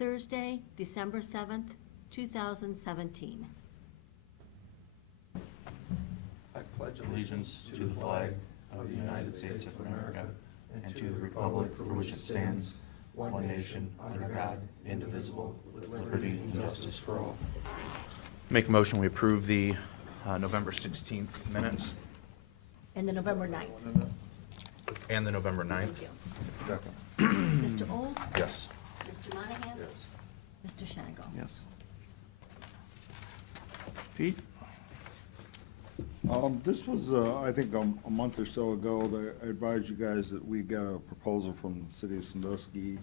Thursday, December 7th, 2017. I pledge allegiance to the flag of the United States of America and to the republic for which it stands, one nation, under God, indivisible, with liberty and justice for all. Make a motion, we approve the November 16th minutes And the November 9th. and the November 9th. Thank you. Mr. Old? Yes. Mr. Monahan? Yes. Mr. Shenigo? Yes. Pete? This was, I think, a month or so ago, that I advised you guys that we got a proposal from the city of Sandusky,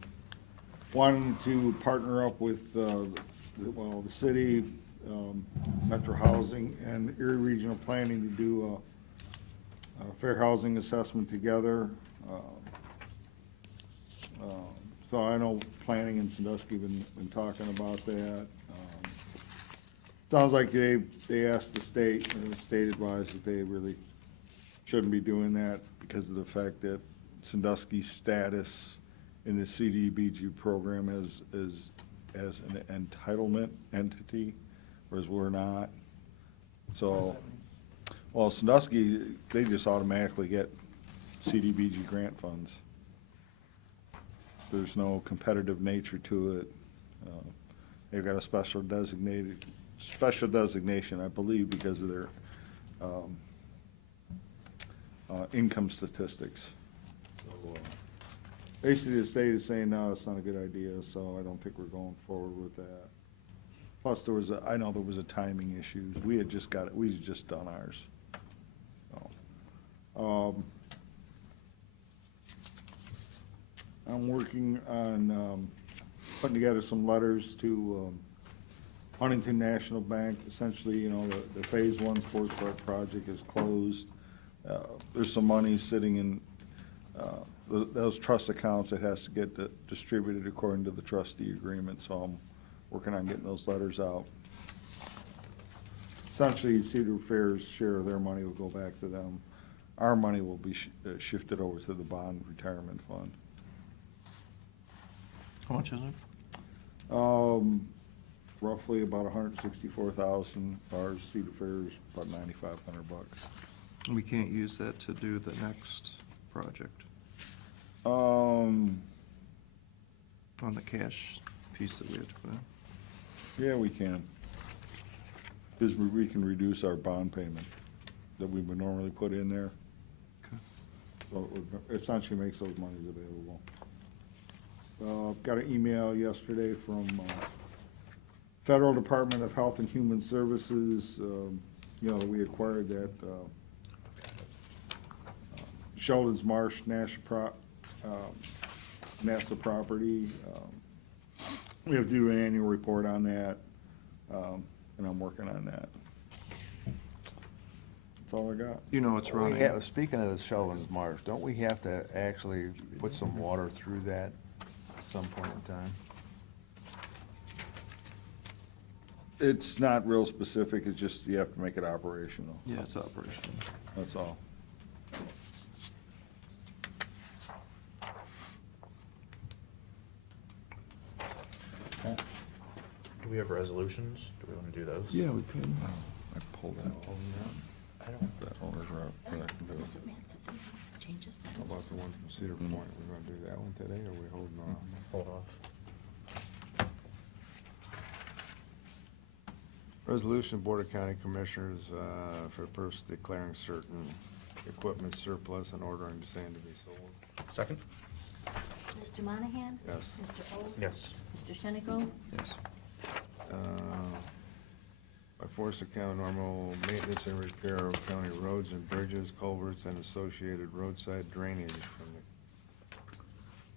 wanting to partner up with, the city, Metro Housing, and Erie Regional Planning to do a fair housing assessment together. So I know planning in Sandusky been talking about that. Sounds like they asked the state, and the state advised that they really shouldn't be doing that because of the fact that Sandusky's status in the CDBG program is as an entitlement entity, whereas we're not. So, well, Sandusky, they just automatically get CDBG grant funds. There's no competitive nature to it. They've got a special designation, I believe, because of their income statistics. So, basically, the state is saying, no, it's not a good idea, so I don't think we're going forward with that. Plus, I know there was a timing issue. We had just done ours. So, I'm working on putting together some letters to Huntington National Bank. Essentially, you know, the Phase 1 sports park project is closed. There's some money sitting in those trust accounts that has to get distributed according to the trustee agreement, so I'm working on getting those letters out. Essentially, Cedar Fair's share of their money will go back to them. Our money will be shifted over to the bond retirement fund. How much is it? Roughly about 164,000. Ours, Cedar Fair's about 9,500 bucks. We can't use that to do the next project Um, on the cash piece that we have to put in. yeah, we can. Because we can reduce our bond payment that we would normally put in there. Okay. So it essentially makes those monies available. Got an email yesterday from Federal Department of Health and Human Services. You know, we acquired that Sheldon's Marsh NASA property. We have to do an annual report on that, and I'm working on that. That's all I got. You know it's running. Speaking of the Sheldon's Marsh, don't we have to actually put some water through that at some point in time? It's not real specific, it's just you have to make it operational. Yeah, it's operational. That's all. Do we have resolutions? Do we want to do those? Yeah, we could. I pulled that. I don't. That owner's rep. that I can do. Does it matter if they change this How about the one from Cedar Point? We're gonna do that one today, or we holding off? Hold off. Resolution, Board of County Commissioners, for the purpose of declaring certain equipment surplus and ordering the same to be sold. Second? Mr. Monahan? Yes. Mr. Old? Yes. Mr. Shenigo? Yes. By force of county, normal maintenance and repair of county roads and bridges, culverts, and associated roadside drainage from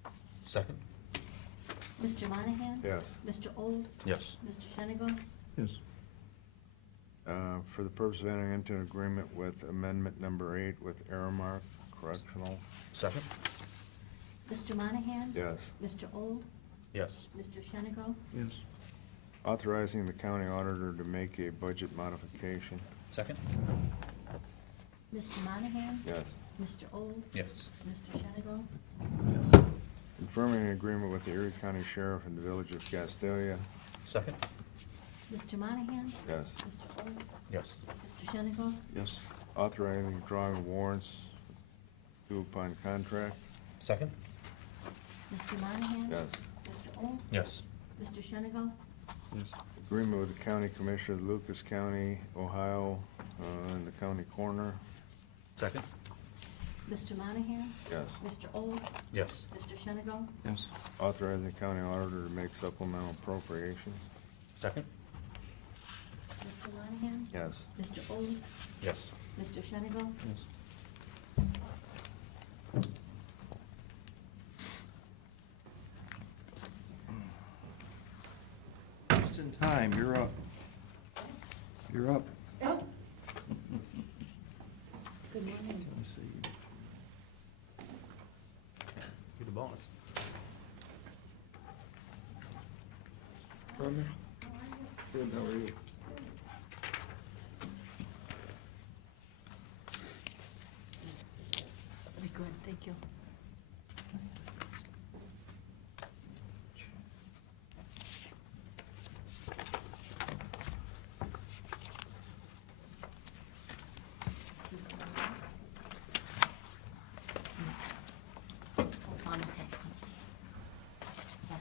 the, Second? Mr. Monahan? yes. Mr. Old? Yes. Mr. Shenigo? Yes. For the purpose of entering into an agreement with amendment number 8 with Aramark Correctional, Second? Mr. Monahan? yes. Mr. Old? Yes. Mr. Shenigo? Yes. Authorizing the county auditor to make a budget modification, Second? Mr. Monahan? yes. Mr. Old? Yes. Mr. Shenigo? Yes. Confirming an agreement with the Erie County Sheriff and the Village of Castalia. Second? Mr. Monahan? Yes. Mr. Old? Yes. Mr. Shenneco? Yes. Authorizing drawing warrants due upon contract. Second? Mr. Monahan? Yes. Mr. Old? Yes. Mr. Shenneco? Yes. Agreement with the County Commission of Lucas County, Ohio, and the county coroner. Second? Mr. Monahan? Yes. Mr. Old? Yes. Mr. Shenneco? Yes. Authorizing the county auditor to make supplemental appropriations. Second? Mr. Monahan? Yes. Mr. Old? Yes. Mr. Shenneco? Yes. Just in time, you're up. You're up. Oh. Good morning. Let's see. You're the bonus. Brenda? Good, how are you? Very good, thank you. Hold on, okay. Yeah.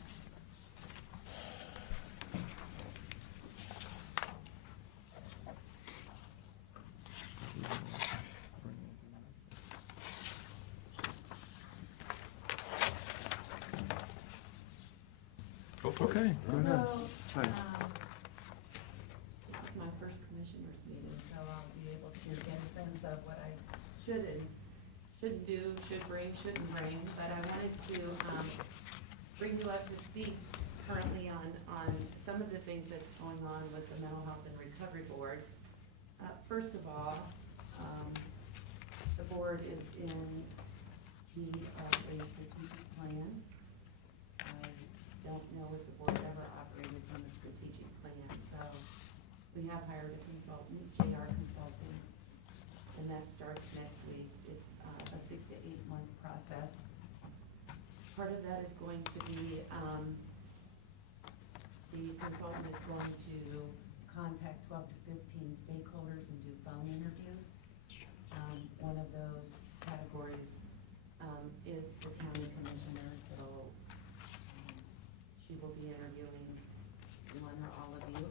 Go for it. Okay, go ahead. So, Hi. this is my first commissioners meeting, so I'll be able to get a sense of what I should and shouldn't do, should bring, shouldn't bring. But I wanted to bring you up to speed currently on some of the things that's going on with the Mental Health and Recovery Board. First of all, the board is in need of a strategic plan. I don't know if the board ever operated from a strategic plan, so we have hired a consultant, JR Consulting, and that starts next week. It's a 6 to 8 month process. Part of that is going to be, the consultant is going to contact 12 to 15 stakeholders and do phone interviews. One of those categories is the county commissioner, so she will be interviewing one or all of you.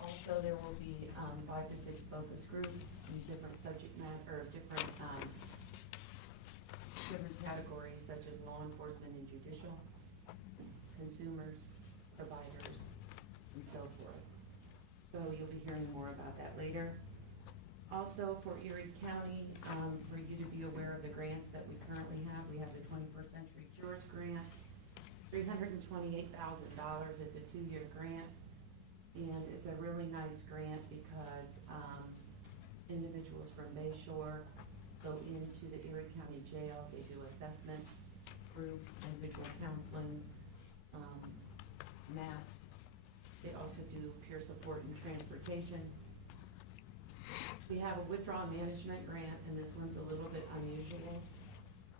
Also, there will be 5 to 6 focus groups in different subject matter, or different categories such as law enforcement and judicial, consumers, providers, and so forth. So you'll be hearing more about that later. Also, for Erie County, for you to be aware of the grants that we currently have, we have the 21st Century Cures Grant, $328,000. It's a 2-year grant, and it's a really nice grant because individuals from Bayshore go into the Erie County Jail. They do assessment, group, individual counseling, math. They also do peer support and transportation. We have a withdrawal management grant, and this one's a little bit unusual.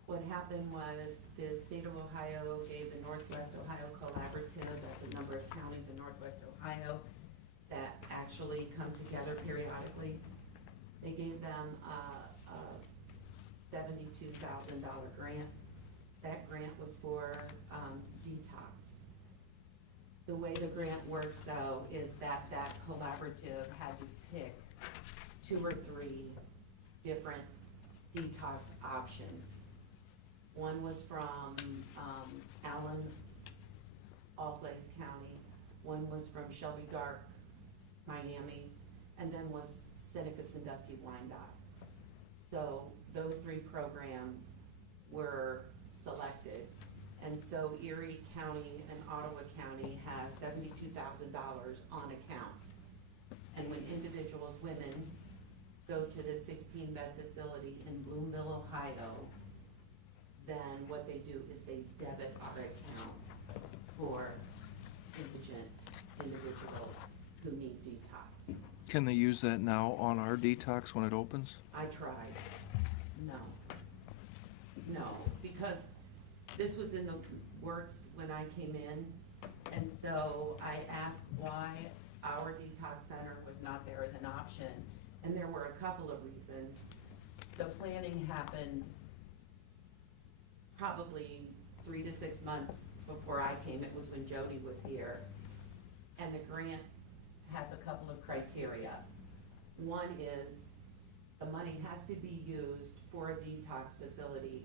What happened was the state of Ohio gave the Northwest Ohio Collaborative, that's a number of counties in Northwest Ohio that actually come together periodically. They gave them a $72,000 grant. That grant was for detox. The way the grant works, though, is that that collaborative had to pick 2 or 3 different detox options. One was from Allen, Allplace County. One was from Shelby Dark, Miami, and then was Seneca, Sandusky, Wyandotte. So those 3 programs were selected. And so Erie County and Ottawa County has $72,000 on account. And when individuals, women, go to this 16-bed facility in Bloomville, Ohio, then what they do is they debit our account for indigent individuals who need detox. Can they use that now on our detox when it opens? I tried. No. No, because This was in the works when I came in, and so I asked why our detox center was not there as an option, and there were a couple of reasons. The planning happened probably 3 to 6 months before I came. It was when Jody was here. And the grant has a couple of criteria. One is the money has to be used for a detox facility.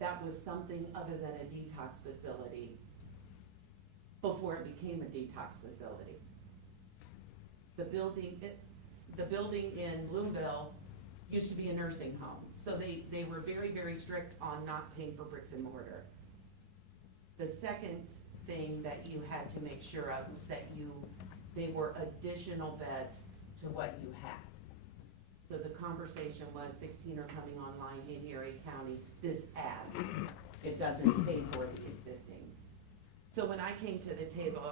That was something other than a detox facility before it became a detox facility. The building in Bloomville used to be a nursing home. So they were very, very strict on not paying for bricks and mortar. The second thing that you had to make sure of was that they were additional beds to what you had. So the conversation was 16 are coming online in Erie County. This adds. It doesn't pay for the existing. So when I came to the table,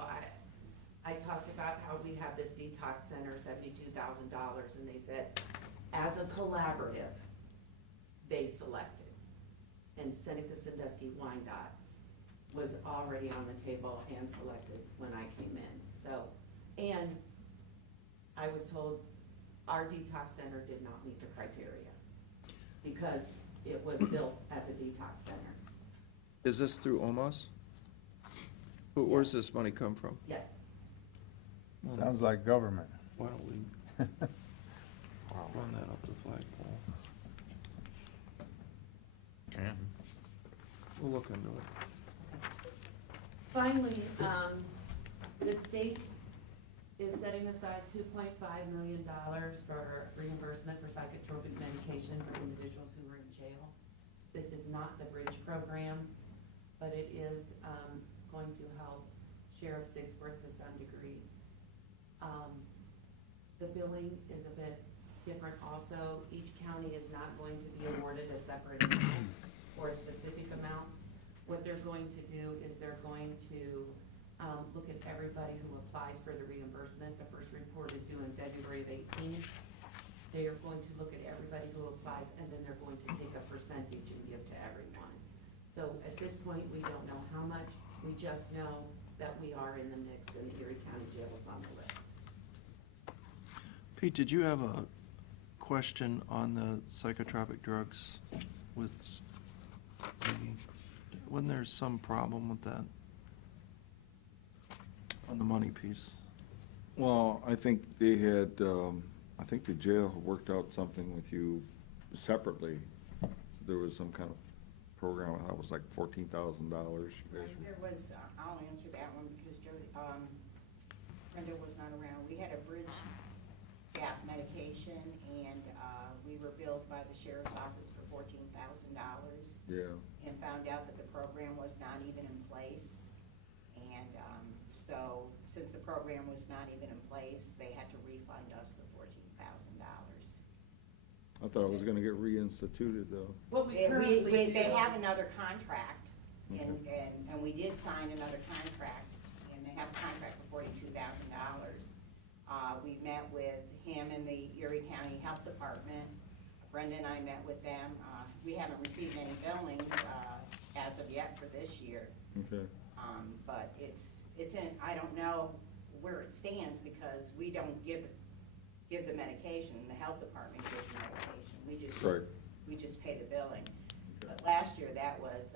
I talked about how we have this detox center, $72,000, and they said, as a collaborative, they selected. And Seneca Sandusky Wyandotte was already on the table and selected when I came in. So, and I was told our detox center did not meet the criteria because it was built as a detox center. Is this through OMAS? Where's this money come from? Yes. Sounds like government. Why don't we run that up the flagpole? Yeah. We'll look into it. Finally, the state is setting aside $2.5 million for reimbursement for psychotropic medication for individuals who are in jail. This is not the bridge program, but it is going to help Sheriff Sigsworth to some degree. The billing is a bit different also. Each county is not going to be awarded a separate amount or a specific amount. What they're going to do is they're going to look at everybody who applies for the reimbursement. The first report is due in February of 18th. They are going to look at everybody who applies, and then they're going to take a percentage and give to everyone. So at this point, we don't know how much. We just know that we are in the mix, and the Erie County Jail is on the list. Pete, did you have a question on the psychotropic drugs with, wasn't there some problem with that? On the money piece? Well, I think they had, I think the jail worked out something with you separately. There was some kind of program, that was like $14,000. There was, I'll answer that one because Jody, Brenda was not around. We had a bridge gap medication and we were billed by the sheriff's office for $14,000. Yeah. And found out that the program was not even in place. And so since the program was not even in place, they had to refund us the $14,000. I thought it was gonna get reinstituted though. What we currently do. They have another contract, and Okay. we did sign another contract, and they have a contract for $42,000. We met with him and the Erie County Health Department. Brenda and I met with them. We haven't received any billings as of yet for this year. Okay. But it's in, I don't know where it stands because we don't give the medication, the health department gives the medication. Right. We just pay the billing. But last year that was,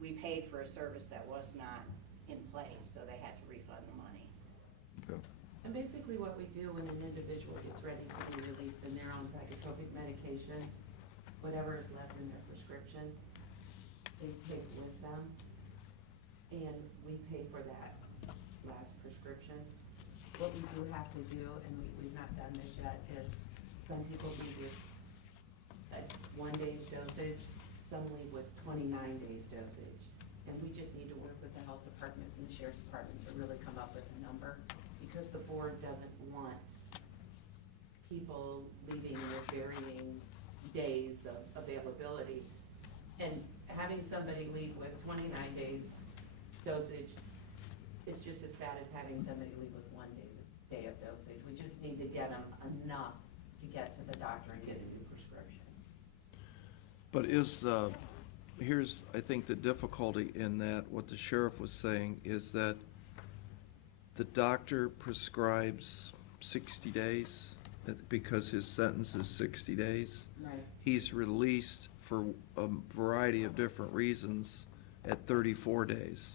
we paid for a service that was not in place, so they had to refund the money. Okay. And basically what we do when an individual gets ready to be released and they're on psychotropic medication, whatever is left in their prescription, they take with them, and we pay for that last prescription. What we do have to do, and we've not done this yet, is some people leave with like 1 day's dosage, some leave with 29 days dosage. And we just need to work with the health department and the sheriff's department to really come up with a number, because the board doesn't want people leaving with varying days of availability. And having somebody leave with 29 days dosage is just as bad as having somebody leave with 1 day of dosage. We just need to get them enough to get to the doctor and get a new prescription. But is here's, I think, the difficulty in that, what the sheriff was saying is that the doctor prescribes 60 days because his sentence is 60 days. Right. He's released for a variety of different reasons at 34 days.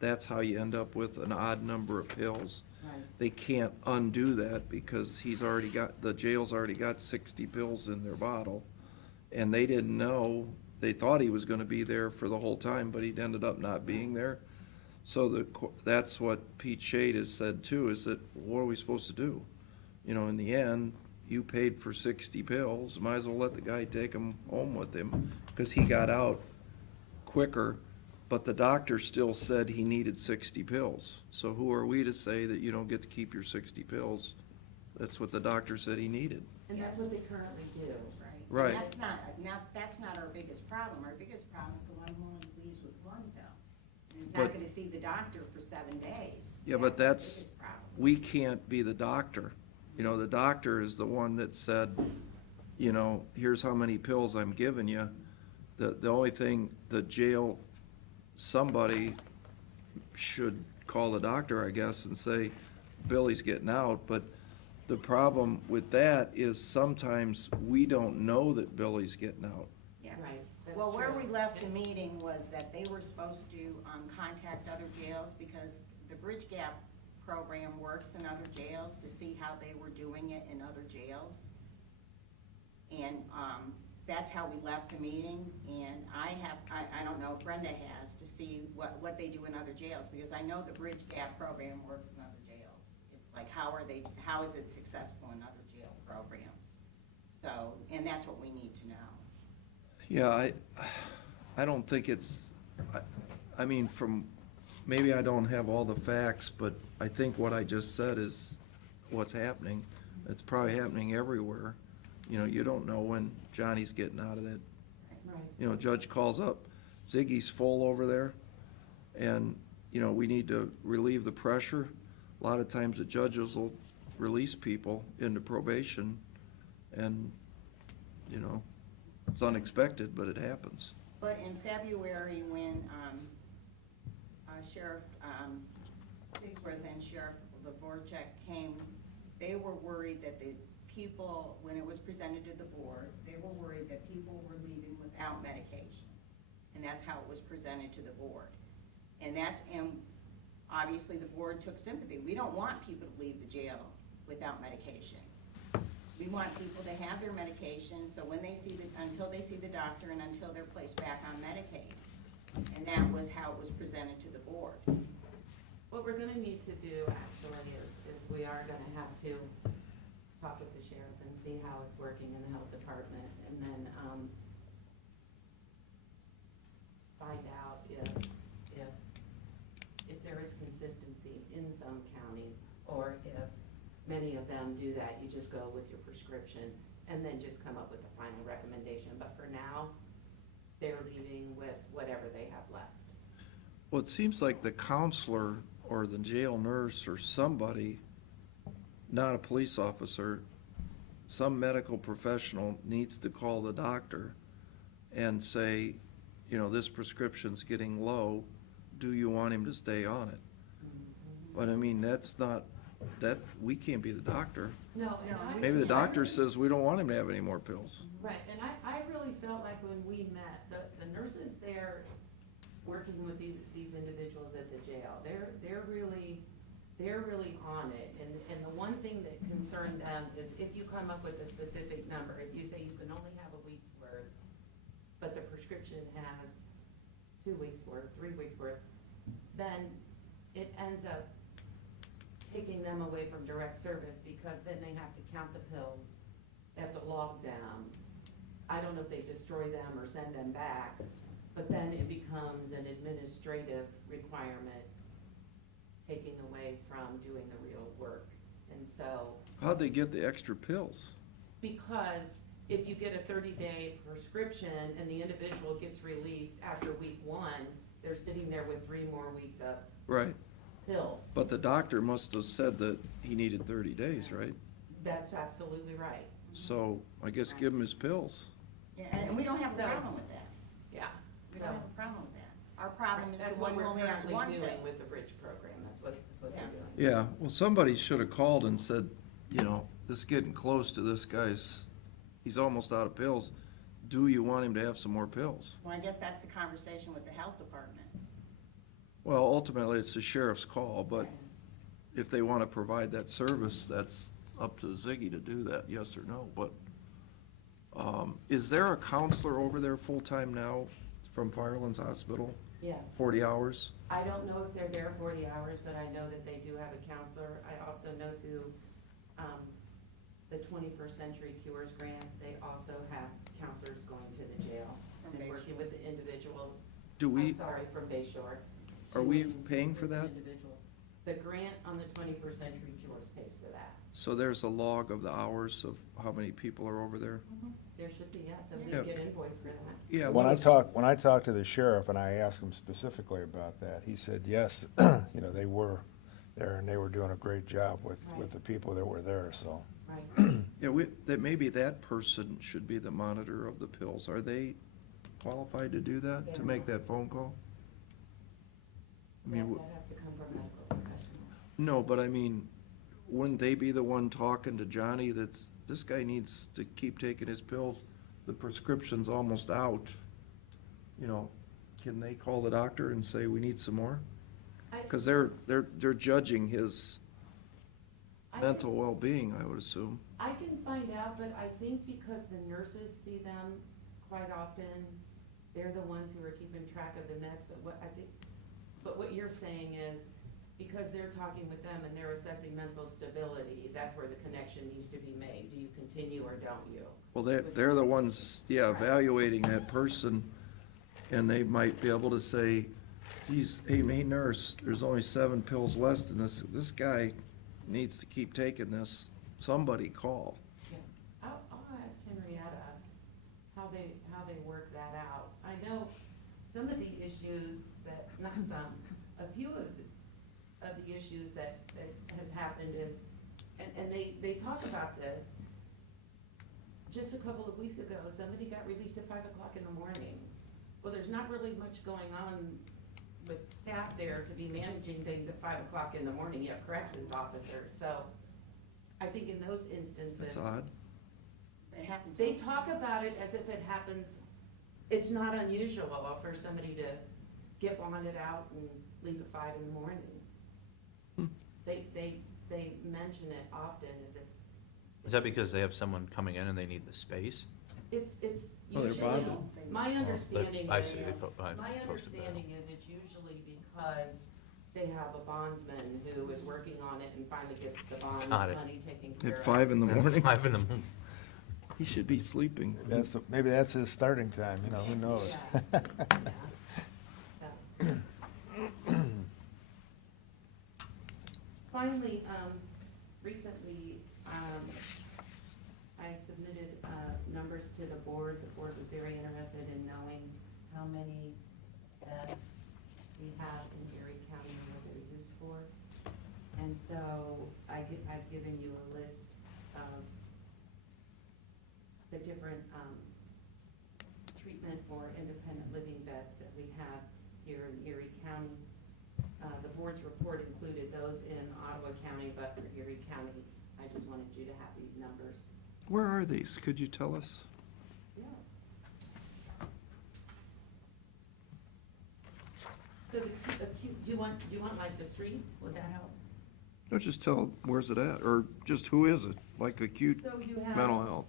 That's how you end up with an odd number of pills. Right. They can't undo that because the jail's already got 60 pills in their bottle. And they didn't know, they thought he was gonna be there for the whole time, but he ended up not being there. So that's what Pete Shade has said too, is that, what are we supposed to do? You know, in the end, you paid for 60 pills, might as well let the guy take them home with him, because he got out quicker, but the doctor still said he needed 60 pills. So who are we to say that you don't get to keep your 60 pills? That's what the doctor said he needed. And that's what they currently do. Right. And that's not our biggest problem. Our biggest problem is the one who only leaves with one pill. And he's not But- gonna see the doctor for 7 days. Yeah, but the that's, biggest problem. we can't be the doctor. You know, the doctor is the one that said, you know, here's how many pills I'm giving you. The only thing, the jail, somebody should call the doctor, I guess, and say, Billy's getting out, but the problem with that is sometimes we don't know that Billy's getting out. Yeah. Right. That's Well, where true. we left the meeting was that they were supposed to contact other jails because the Bridge Gap program works in other jails to see how they were doing it in other jails. And that's how we left the meeting, and I don't know, Brenda has, to see what they do in other jails, because I know the Bridge Gap program works in other jails. It's like, how is it successful in other jail programs? So, and that's what we need to know. Yeah, I don't think it's, I mean, maybe I don't have all the facts, but I think what I just said is what's happening. It's probably happening everywhere. You know, you don't know when Johnny's getting out of that. Right. You know, judge calls up, Ziggy's full over there, and, you know, we need to relieve the pressure. A lot of times the judges will release people into probation, and, you know, it's unexpected, but it happens. But in February, when Sheriff Sigsworth and Sheriff Dvorak came, they were worried that the people, when it was presented to the board, they were worried that people were leaving without medication. And that's how it was presented to the board. And obviously the board took sympathy. We don't want people to leave the jail without medication. We want people to have their medication, so when they until they see the doctor and until they're placed back on Medicaid. And that was how it was presented to the board. What we're gonna need to do actually is we are gonna have to talk with the sheriff and see how it's working in the health department, and then, find out if there is consistency in some counties, or if many of them do that, you just go with your prescription and then just come up with a final recommendation. But for now, they're leaving with whatever they have left. Well, it seems like the counselor or the jail nurse or somebody, not a police officer, some medical professional needs to call the doctor and say, you know, this prescription's getting low, do you want him to stay on it? But I mean, we can't be the doctor. No, and I. Maybe the doctor says we don't want him to have any more pills. Right, and I really felt like when we met, the nurses there working with these individuals at the jail, they're really on it. And the one thing that concerned them is if you come up with a specific number, if you say you can only have a week's worth, but the prescription has 2 weeks worth, 3 weeks worth, then it ends up taking them away from direct service, because then they have to count the pills, they have to log them. I don't know if they destroy them or send them back, but then it becomes an administrative requirement, taking away from doing the real work. And so, How'd they get the extra pills? because if you get a 30-day prescription and the individual gets released after week 1, they're sitting there with 3 more weeks of Right, pills. but the doctor must have said that he needed 30 days, right? That's absolutely right. So I guess give him his pills. Yeah, and we don't have a So- problem with that. Yeah. We don't have a problem with that. Our problem is That's the what one who we're only has currently one doing bill. with the bridge program, that's what they're Yeah. doing. Yeah, well, somebody should have called and said, you know, this is getting close to this guy's, he's almost out of pills. Do you want him to have some more pills? Well, I guess that's the conversation with the health department. Well, ultimately, it's the sheriff's call, but if they want to provide that service, that's up to Ziggy to do that, yes or no, but, is there a counselor over there full-time now from Firelands Hospital? Yes. 40 hours? I don't know if they're there 40 hours, but I know that they do have a counselor. I also know through the 21st Century Cures grant, they also have counselors going to the jail From and Bay working Shore. with the individuals. Do we, I'm sorry, from Bay Shore. Are we doing paying for with the that? individual. The grant on the 21st Century Cures pays for that. so there's a log of the hours of how many people are over there? There should be, yes, and we Yeah. get invoiced for that. Yeah. When let I us- when I talked to the sheriff and I asked him specifically about that, he said, yes, you know, they were there and they were doing a great job with Right. the people that were there, so. Right. Yeah, that maybe that person should be the monitor of the pills. Are they qualified to do that, to make that phone call? I mean, That has to come from medical professional. no, but I mean, wouldn't they be the one talking to Johnny that's, this guy needs to keep taking his pills, the prescription's almost out? You know, can they call the doctor and say, we need some more? Because they're judging his I mental well-being, I would assume. I can find out, but I think because the nurses see them quite often, they're the ones who are keeping track of the meds, but what you're saying is, because they're talking with them and they're assessing mental stability, that's where the connection needs to be made. Do you continue or don't you? Well, they're the ones, yeah, evaluating that person, and they might be able to say, geez, hey, nurse, there's only 7 pills less than this guy needs to keep taking this, somebody call. Yeah. I'll ask Henrietta how they work that out. I know some of the issues that, not some, a few of the issues that has happened is, and they talk about this, just a couple of weeks ago, somebody got released at 5 o'clock in the morning. Well, there's not really much going on with staff there to be managing things at 5 o'clock in the morning. You have corrections officers, so I think in those instances. That's odd. It happens. They talk about it as if it happens, it's not unusual for somebody to get bonded out and leave at 5 in the morning. Hmm. They mention it often as if. Is that because they have someone coming in and they need the space? It's Oh, they're usually, bonded. my understanding I is, see, they posted that. it's usually because they have a bondsman who is working on it and finally gets the bond Got it. money taken care of. At 5 in the morning? 5 in the morning. He should be sleeping. Maybe that's his starting time, you know, who knows? Yeah. Yeah. Finally, recently, I submitted numbers to the board. The board was very interested in knowing how many beds we have in Erie County and what they're used for. And so I've given you a list of the different treatment or independent living beds that we have here in Erie County. The board's report included those in Ottawa County, but for Erie County, I just wanted you to have these numbers. Where are these? Could you tell us? Yeah. So the acute, do you want like the streets? Would that help? No, just tell, where's it at, or just who is it, like acute So you have. mental health?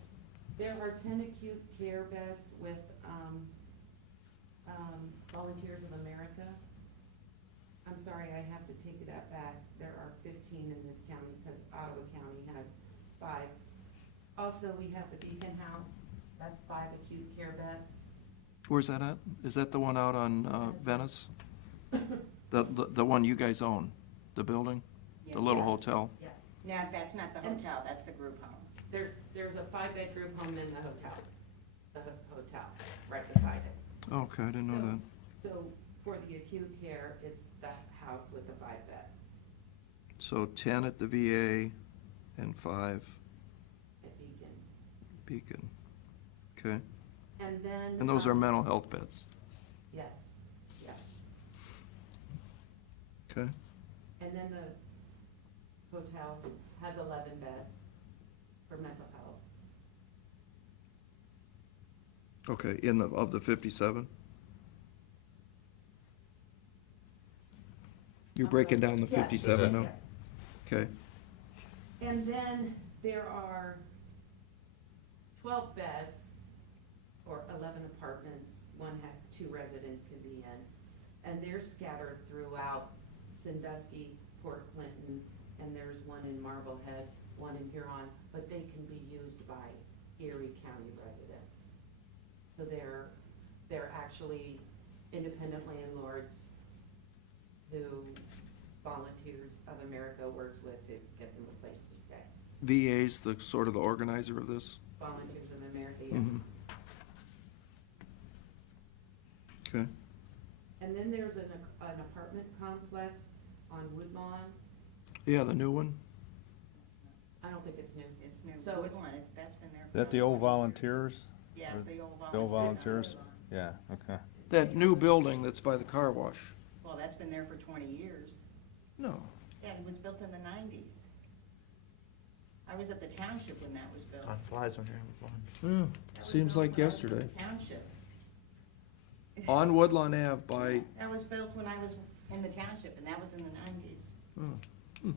There are 10 acute care beds with Volunteers of America. I'm sorry, I have to take that back. There are 15 in this county because Ottawa County has 5. Also, we have the Beacon House. That's 5 acute care beds. Where's that at? Is that the one out on Venice? The one you guys own, the building? The little Yes. hotel? Yes. No, that's not the hotel, that's the group home. There's a 5-bed group home in the hotels, the hotel, right beside it. Okay, I didn't know that. So for the acute care, it's that house with the 5 beds So 10 at the VA and 5 at Beacon. Beacon. Okay. And then. And those are mental health beds? Yes, yes. Okay. And then the hotel has 11 beds for mental health. Okay, of the 57? You're breaking down the Yes. 57 now? Yes. Okay, And then there are 12 beds or 11 apartments, two residents can be in. And they're scattered throughout Sandusky, Port Clinton, and there's one in Marblehead, one in Huron, but they can be used by Erie County residents. So they're actually independent landlords who Volunteers of America works with to get them a place to stay. VA's the sort of the organizer of this? Volunteers of America, yes. Mhm. Okay, And then there's an apartment complex on Woodlawn. yeah, the new one? I don't think it's new. It's new, So- Woodlawn, that's been there. Is that the old volunteers? Yeah, the old volunteers. The old volunteers? Yeah, okay. That new building that's by the car wash? Well, that's been there for 20 years. No. Yeah, it was built in the 90s. I was at the township when that was built. Time flies when you're having fun. Yeah, That was seems built like when I was in yesterday. the Township. On Woodlawn Ave by, That was built when I was in the township, and that was in the 90s. oh.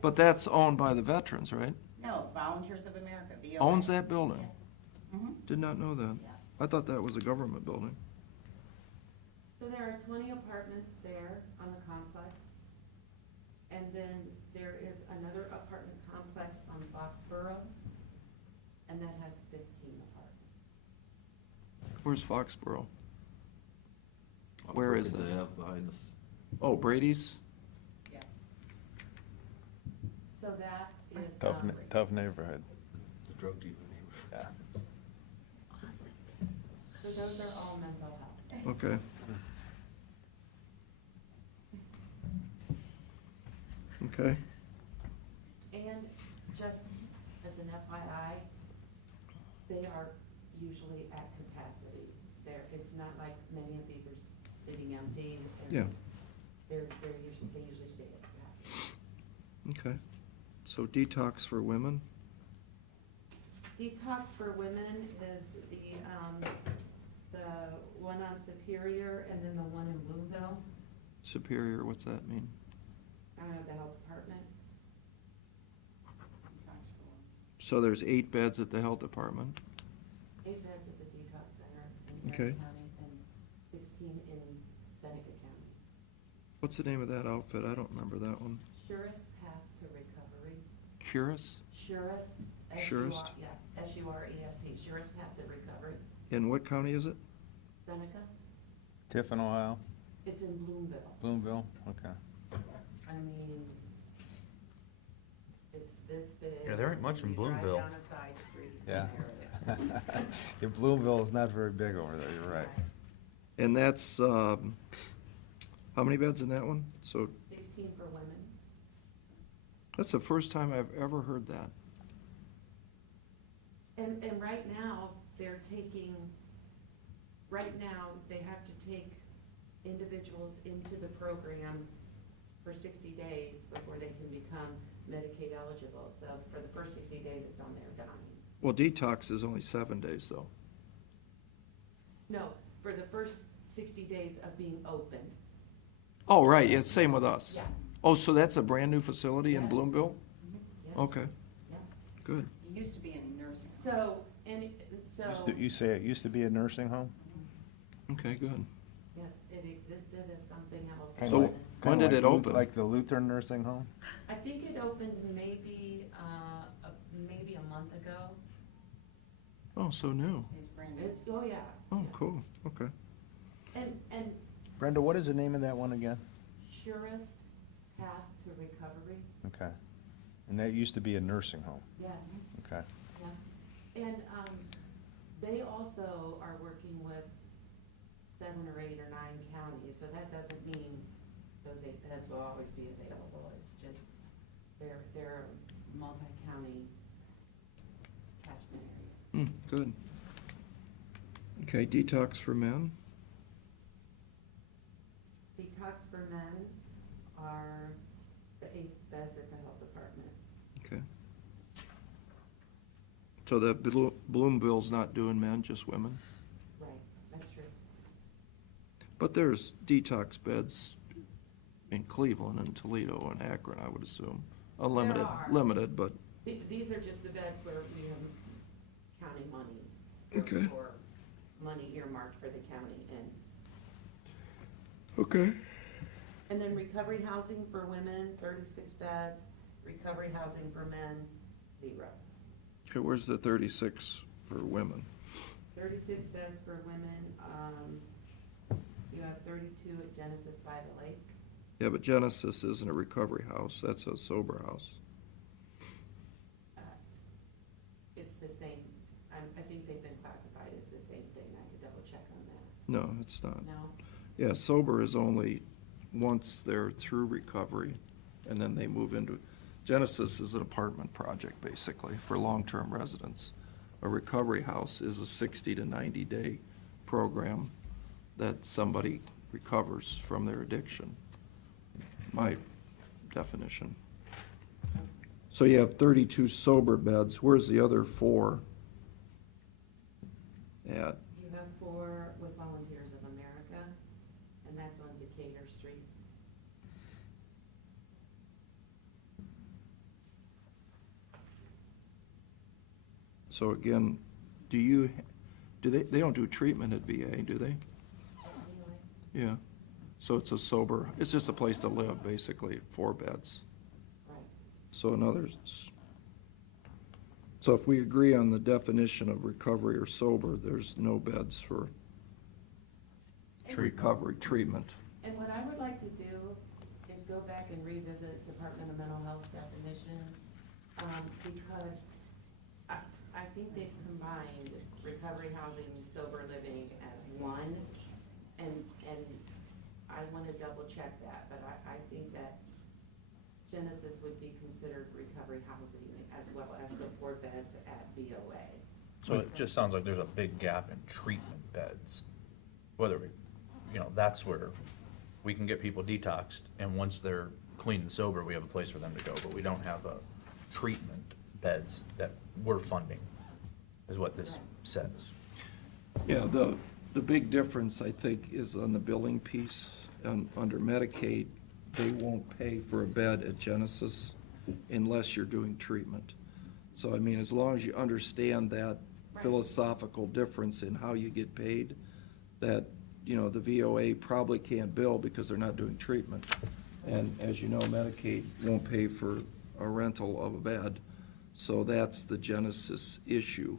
But that's owned by the veterans, right? No, Volunteers of America, VOA. Owns that building? Mm-hmm. Did not know that. Yeah. I thought that was a government building. So there are 20 apartments there on the complex. And then there is another apartment complex on Foxborough, and that has 15 apartments. Where's Foxborough? Where is They it? have behind us. Oh, Brady's? Yeah. So that is. Tough neighborhood. The drug dealer neighbor. Yeah. So those are all mental health. Okay. Okay, And just as an FYI, they are usually at capacity. It's not like many of these are sitting empty. And Yeah. they usually stay at capacity. okay. So detox for women? Detox for Women is the one on Superior and then the one in Bloomville, Superior, what's that mean? the health department. So there's 8 beds at the health department? 8 beds at the detox center in Okay. Erie County and 16 in Seneca County. What's the name of that outfit? I don't remember that one. Surest Path to Recovery. Curus? Surest. Surest? Yeah, S-U-R-E-S-T, Surest Path to Recovery. In what county is it? Seneca, Tiffin, Ohio? it's in Bloomville. Bloomville? Okay. I mean, it's this big. Yeah, there ain't much in You drive Bloomville. down a side street. Yeah. there it is. Yeah, Bloomville is not very big over there, you're right. And that's, how many beds in that one? So 16 for women. that's the first time I've ever heard that. And right now, they have to take individuals into the program for 60 days before they can become Medicaid eligible. So for the first 60 days, it's on their dime. Well, detox is only 7 days, though. No, for the first 60 days of being open. Oh, right, yeah, same with us. Yeah. Oh, so that's a brand-new facility in Yes. Bloomville? Yes. Okay, Yeah. good. It used to be in nursing. So, so, You say it used to be a nursing home? Okay, good. yes, it existed as something else. Kinda So like- when kinda did like it open? Like the Lutheran nursing home? I think it opened maybe a month ago. Oh, so new. It's brand new. Oh, yeah. Oh, yeah. cool, okay. And Brenda, what is the name of that one again? Surest Path to Recovery, Okay. And that used to be a nursing home? yes, Okay. yeah. And they also are working with 7 or 8 or 9 counties, so that doesn't mean those 8 beds will always be available. It's just, they're a multi-county catchment area. Good. Okay, detox for men? detox for men are the 8 beds at the health department. Okay. So the Bloomville's not doing men, just women? Right, that's true. But there's detox beds in Cleveland and Toledo and Akron, I would assume. Unlimited, There are. limited, but, These are just the beds where we have county money. Okay. Or money earmarked for the county, and okay. And then recovery housing for women, 36 beds, recovery housing for men, 0. Okay, where's the 36 for women? 36 beds for women, you have 32 at Genesis by the Lake. Yeah, but Genesis isn't a recovery house, that's a sober house. It's the same, I think they've been classified as the same thing, I could double check on that. No, it's not. No? Yeah, sober is only once they're through recovery, and then they move into, Genesis is an apartment project, basically, for long-term residents. A recovery house is a 60 to 90-day program that somebody recovers from their addiction, my definition. So you have 32 sober beds. Where's the other 4 at? You have 4 with Volunteers of America, and that's on Decatur Street. So again, they don't do treatment at VA, do they? Yeah. So it's a sober, it's just a place to live, basically, 4 beds. Right. So so if we agree on the definition of recovery or sober, there's no beds for recovery, treatment. And what I would like to do is go back and revisit Department of Mental Health definition, because I think they've combined recovery housing, sober living as one, and I want to double check that, but I think that Genesis would be considered recovery housing as well as the 4 beds at VOA. So it just sounds like there's a big gap in treatment beds. Whether we, that's where we can get people detoxed, and once they're clean and sober, we have a place for them to go, but we don't have a treatment beds that we're funding, is what this says. Yeah, the big difference, I think, is on the billing piece. Under Medicaid, they won't pay for a bed at Genesis unless you're doing treatment. So, I mean, as long as you understand that philosophical difference in how you get paid, that, the VOA probably can't bill because they're not doing treatment. And as you know, Medicaid won't pay for a rental of a bed. So that's the Genesis issue.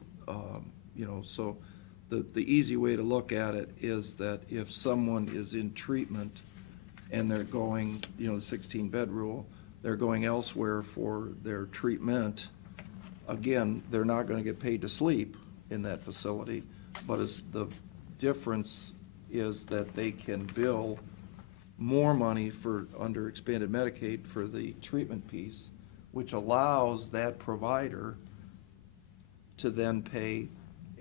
So the easy way to look at it is that if someone is in treatment and they're going, the 16-bed rule, they're going elsewhere for their treatment, again, they're not going to get paid to sleep in that facility, but the difference is that they can bill more money under expanded Medicaid for the treatment piece, which allows that provider to then pay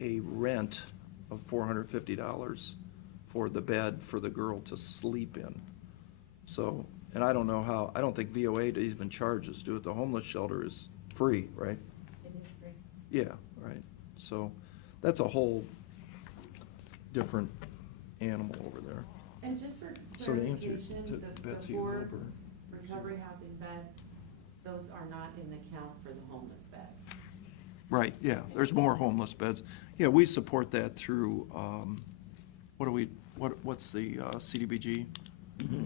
a rent of $450 for the bed for the girl to sleep in. So, and I don't know how, I don't think VOA even charges, do it? The homeless shelter is free, right? It is free. Yeah, right. So that's a whole different animal over there. And just for So to answer clarification, to the Betsy 4 Wilbur. recovery housing beds, those are not in the count for the homeless beds. Right, yeah, there's more homeless beds. Yeah, we support that through, what's the CDBG?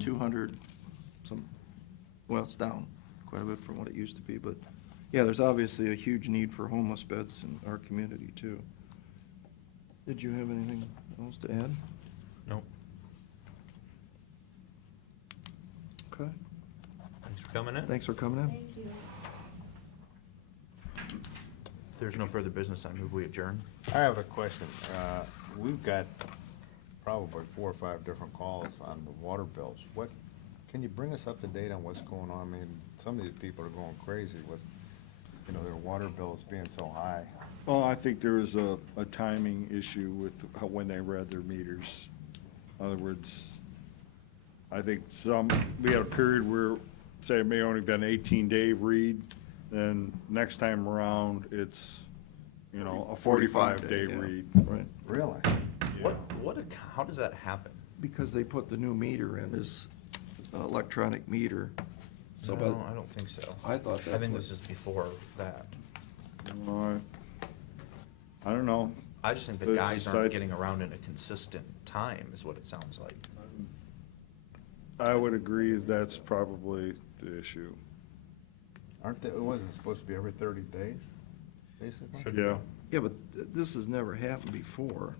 200, well, it's down quite a bit from what it used to be, but, yeah, there's obviously a huge need for homeless beds in our community, too. Did you have anything else to add? Nope. Okay, Thanks for coming in. thanks for coming in. Thank you. If there's no further business, I move we adjourn. I have a question. We've got probably 4 or 5 different calls on the water bills. Can you bring us up to date on what's going on? I mean, some of these people are going crazy with, their water bills being so high. Well, I think there was a timing issue with when they read their meters. In other words, I think we had a period where, say, it may only been 18-day read, then next time around, it's, you know, a 45-day yeah, read. Right, Really? How does that happen? because they put the new meter in, this electronic meter. So, but No, I don't think so. I thought I that's think what- this is before that. I don't know. I just think the It's guys just aren't like- getting around in a consistent time, is what it sounds like. I would agree that's probably the issue. It wasn't supposed to be every 30 days, basically? Should be. Yeah. Yeah, but this has never happened before.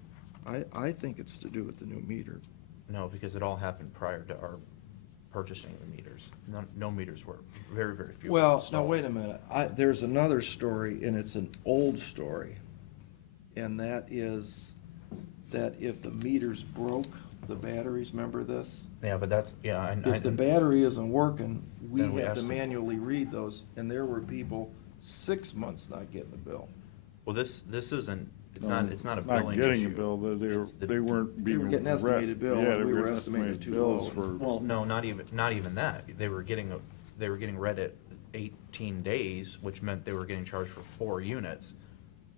I think it's to do with the new meter. No, because it all happened prior to our purchasing the meters. No meters were, very, very few. were Well, now, installed. wait a minute. There's another story, and it's an old story. And that is that if the meters broke, the batteries, remember this? Yeah, but that's, yeah, and. If the battery isn't working, we Then we have to ask them. manually read those, and there were people 6 months not getting a bill. Well, this isn't, it's not a Not billing getting issue. a bill, It's the- they weren't being. getting read- estimated bill, Yeah, and they we were getting estimated too bills low. for. Well, no, not even that. They were getting read at 18 days, which meant they were getting charged for 4 units,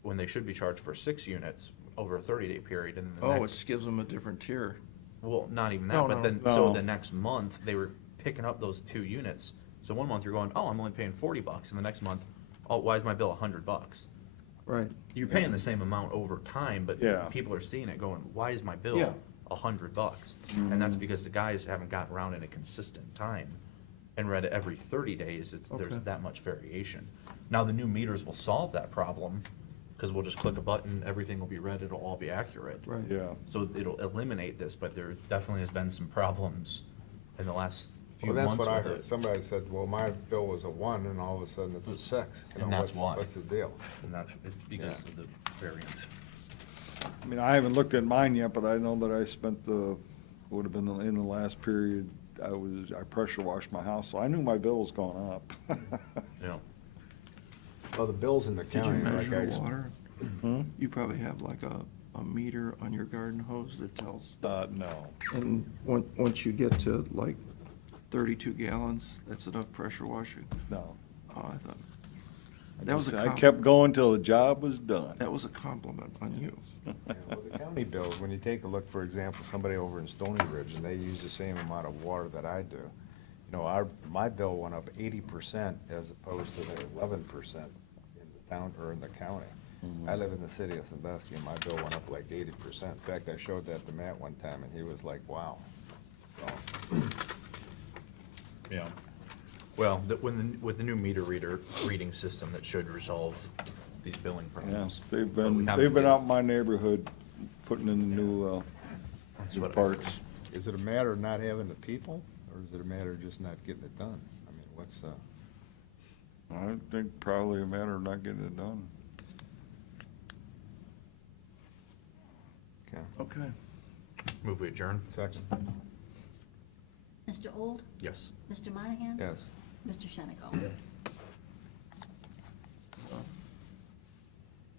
when they should be charged for 6 units over a 30-day period, and the Oh, it next, just gives them a different tier. well, not even No, that, but no, then, no. so the next month, they were picking up those 2 units. So one month you're going, oh, I'm only paying $40, and the next month, oh, why is my bill $100? Right. You're paying the same amount over time, but Yeah. people are seeing it going, why is my bill Yeah. $100? And that's because the guys haven't gotten around in a consistent time and read it every 30 days, there's Okay. that much variation. Now, the new meters will solve that problem, because we'll just click a button, everything will be read, it'll all be accurate. Right. Yeah. So it'll eliminate this, but there definitely has been some problems in the last few Well, that's months what I with heard. it. Somebody said, well, my bill was a 1, and all of a sudden it's a 6. You And know, that's why. What's the deal? And that's, it's because Yeah. of the variant. I mean, I haven't looked at mine yet, but I know that I spent would have been in the last period, I pressure washed my house, so I knew my bill was going up. You know, Well, the bills in the Did you county, like measure I. water? Hmm? You probably have like a meter on your garden hose that tells. No. And once you get to like 32 gallons, that's enough pressure washing? No. Oh, I thought, that was a I kept going till the job was done. that was a compliment on you. Yeah, well, the county bills, when you take a look, for example, somebody over in Stony Ridge, and they use the same amount of water that I do, you know, my bill went up 80% as opposed to the 11% in the town, or in the county. I live in the city of Sandusky, and my bill went up like 80%. In fact, I showed that to Matt one time, and he was like, wow. So, yeah. Well, with the new meter reading system, that should resolve these billing Yeah, problems. they've But we been haven't out in my neighborhood putting in the new That's new what I- parts. is it a matter of not having the people, or is it a matter of just not getting it done? I mean, what's, I think probably a matter of not getting it done. okay, Okay. Move we adjourn? second, Mr. Old? Yes. Mr. Monahan? yes. Mr. Shenigo? Yes.